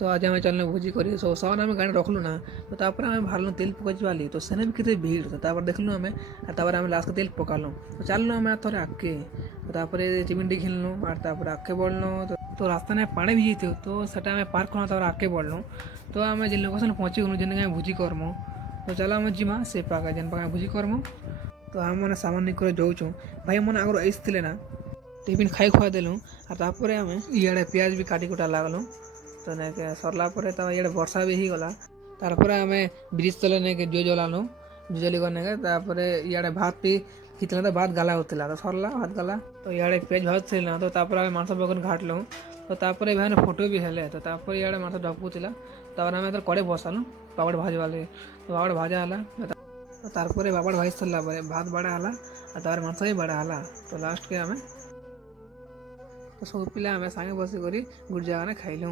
তো ଆଜି ଆମେ ଚାଲିଲୁ ଭୋଜି କରି ସାମାନ ଆମେ ଗାଡ଼ି ରଖିଲୁ ନା। ତ ତାପରେ ଆମେ ବାହାରିଲୁ ତେଲ ପକାଇ ଯିବାଲି ତ ସେନେ ବି କେତେ ଭିଡ଼। ତ ତାପରେ ଦେଖିଲୁ ଆମେ ତାପରେ ଆମେ ଲାଷ୍ଟକୁ ତେଲ ପକାଲୁ। ତ ଚାଲିଲୁ ଆମେ ଥରେ ଆଗକେ ତାପରେ ଚିମିନ ଘିଣିଲୁ ଆର୍ ତାପରେ ଆଗକେ ବଢ଼ଲୁ। ତ ରାସ୍ତା ନାଇଁ ପାଣି ବି ଯାଇଥିବ ତ ସେଟା ଆମେ ପାର୍କ କଲୁ ତାପରେ ଆଗକେ ବଢ଼ଲୁ। ତ ଆମେ ଯେନ୍ ଲୋକେସନ୍ ପହଞ୍ଚିଗଲୁ ଯେନ୍କି ଆମେ ଭୋଜି କର୍ମୁ। ତ ଚାଲ ଆମେ ଯିମା ସେ ପାଖେ ଯେନ୍ ପାଖେ ଭୋଜି କର୍ମୁ। ତ ଆମେମାନେ ସାମାନ ନେଇକରି ଯାଉଛୁଁ ଭାଇମାନେ ଆଗରୁ ଆସିଥିଲେ ନା ଟିଫିନ୍ ଖାଇ ଖୁଆ ଦେଲୁ। ଆର୍ ତାପରେ ଆମେ ଇଆଡ଼େ ପିଆଜ ବି କାଟି କୁଟା ଲାଗ୍ଲୁ। ତ ନାଇଁକେ ସରିଲା ପରେ ତ ଇଆଡ଼େ ବର୍ଷା ବି ହେଇଗଲା। ତାରପରେ ଆମେ ବ୍ରିଜ୍ ତଲେ ନେଇକେ ଜୁଇ ଜଲାନୁ ଜୁଜଲି ଗନେକେ ତାପରେ ଇଆଡ଼େ ଭାତ ବି ହେଇଥିଲା ତ ଭାତ ଗାଲା ହଉଥିଲା ତ ସରିଲା ଭାତ ଗାଲା। ତ ଇଆଡ଼େ ପିଆଜ ଭାଜୁଥିଲା ତ ତାପରେ ଆମେ ମାଂସ ବଗନ ଘାଟଲୁ। ତ ତାପରେ ଭାଇମାନେ ଫଟୋ ବି ହେଲେ ତ ତାପରେ ଇଆଡ଼େ ମାଂସ ଢପୁଥିଲା। ତାପରେ ଆମେ କଡ଼େ ବସାଲୁ ପାପଡ଼ ଭାଜବା ଲାଗି। ତ ପାପଡ଼ ଭାଜା ହେଲା। ତାରପରେ ପାପଡ଼ ଭାଜି ସାରିଲା ପରେ ଭାତ ବାଢ଼ା ହେଲା ଆଉ ତାପରେ ମାଂସ ବି ବାଢ଼ା ହେଲା। ତ ଲାଷ୍ଟକେ ଆମେ ତ ସବୁ ପିଲା ଆମେ ସାଙ୍ଗେ ବସିକରି ଗୋଟେ ଜାଗାରେ ଖାଇଲୁ।